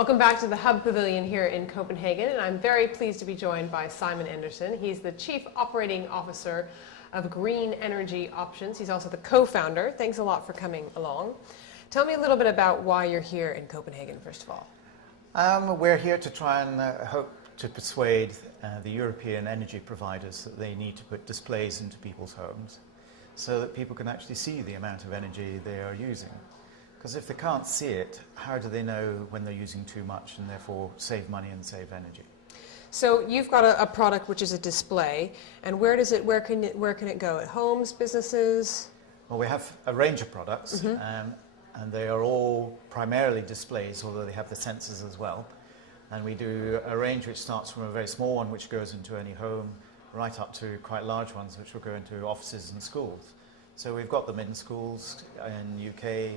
Welcome back to the Hub Pavilion here in Copenhagen, and I'm very pleased to be joined by Simon Anderson. He's the Chief Operating Officer of Green Energy Options. He's also the co-founder. Thanks a lot for coming along. Tell me a little bit about why you're here in Copenhagen, first of all. We're here to try and hope to persuade the European energy providers that they need to put displays into people's homes so that people can actually see the amount of energy they are using. Because if they can't see it, how do they know when they're using too much and therefore save money and save energy? So you've got a product which is a display, and where can it go? At homes, businesses? Well, we have a range of products, and they are all primarily displays, although they have the sensors as well. And we do a range which starts from a very small one, which goes into any home, right up to quite large ones, which will go into offices and schools. So we've got them in schools in the UK,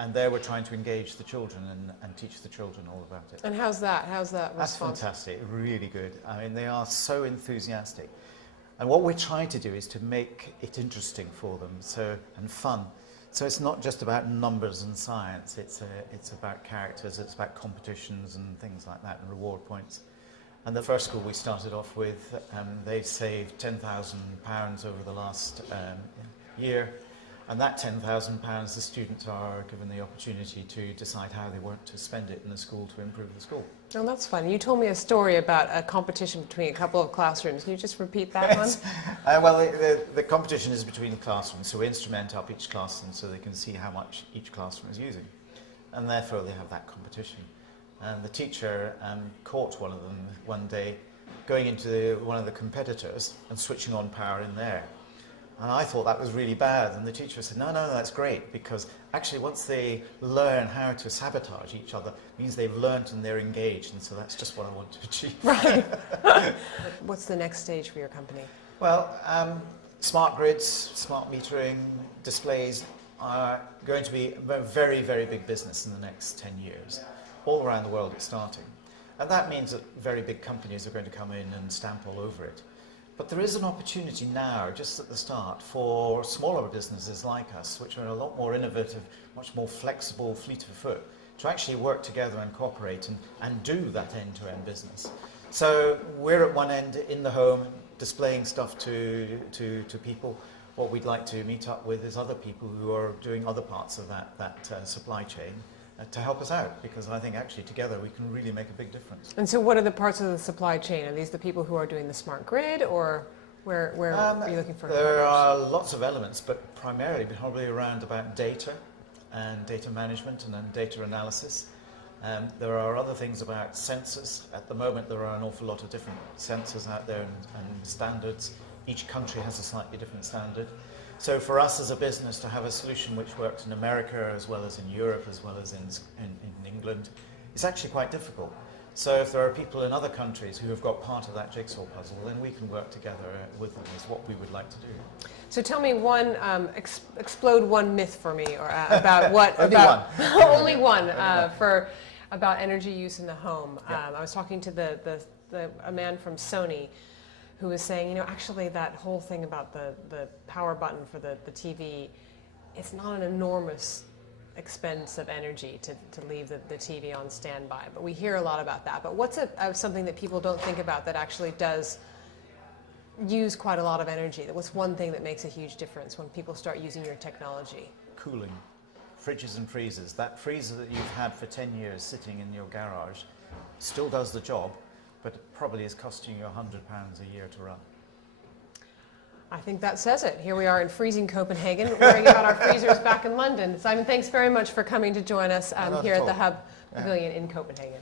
and there we're trying to engage the children and teach the children all about it. And how's that? How's that response? That's fantastic, really good. I mean, they are so enthusiastic. And what we're trying to do is to make it interesting for them and fun. So it's not just about numbers and science, it's about characters, it's about competitions and things like that, and reward points. And the first school we started off with, they've saved £10,000 over the last year. And that £10,000, the students are given the opportunity to decide how they want to spend it in the school to improve the school. Oh, that's fun. You told me a story about a competition between a couple of classrooms. Can you just repeat that one? Well, the competition is between classrooms, so we instrument up each classroom so they can see how much each classroom is using. And therefore they have that competition. And the teacher caught one of them one day going into one of the competitors and switching on power in there. And I thought that was really bad, and the teacher said, no, that's great, because actually once they learn how to sabotage each other, it means they've learned and they're engaged, and so that's just what I want to achieve. Right. What's the next stage for your company? Well, smart grids, smart metering, displays are going to be a very, very big business in the next 10 years. All around the world it's starting. And that means that very big companies are going to come in and stamp all over it. But there is an opportunity now, just at the start, for smaller businesses like us, which are a lot more innovative, much more flexible, fleet of foot, to actually work together and cooperate and do that end-to-end business. So we're at one end in the home, displaying stuff to people. What we'd like to meet up with is other people who are doing other parts of that supply chain, to help us out, because I think actually together we can really make a big difference. And so what are the parts of the supply chain? Are these the people who are doing the smart grid, or where are you looking for? There are lots of elements, but primarily probably around about data and data management and then data analysis. There are other things about sensors. At the moment there are an awful lot of different sensors out there and standards. Each country has a slightly different standard. So for us as a business to have a solution which works in America as well as in Europe as well as in England is actually quite difficult. So if there are people in other countries who have got part of that jigsaw puzzle, then we can work together with them is what we would like to do. So tell me explode one myth for me, or about what only about one. only one about energy use in the home. Yeah. I was talking to a man from Sony, who was saying, actually that whole thing about the power button for the TV, it's not an enormous expense of energy to leave the TV on standby. But we hear a lot about that. But what's something that people don't think about that actually does use quite a lot of energy? What's one thing that makes a huge difference when people start using your technology? Cooling. Fridges and freezers. That freezer that you've had for 10 years sitting in your garage still does the job, but it probably is costing you £100 a year to run. I think that says it. Here we are in freezing Copenhagen, worrying about our freezers back in London. Simon, thanks very much for coming to join us here at the Hub Pavilion in Copenhagen.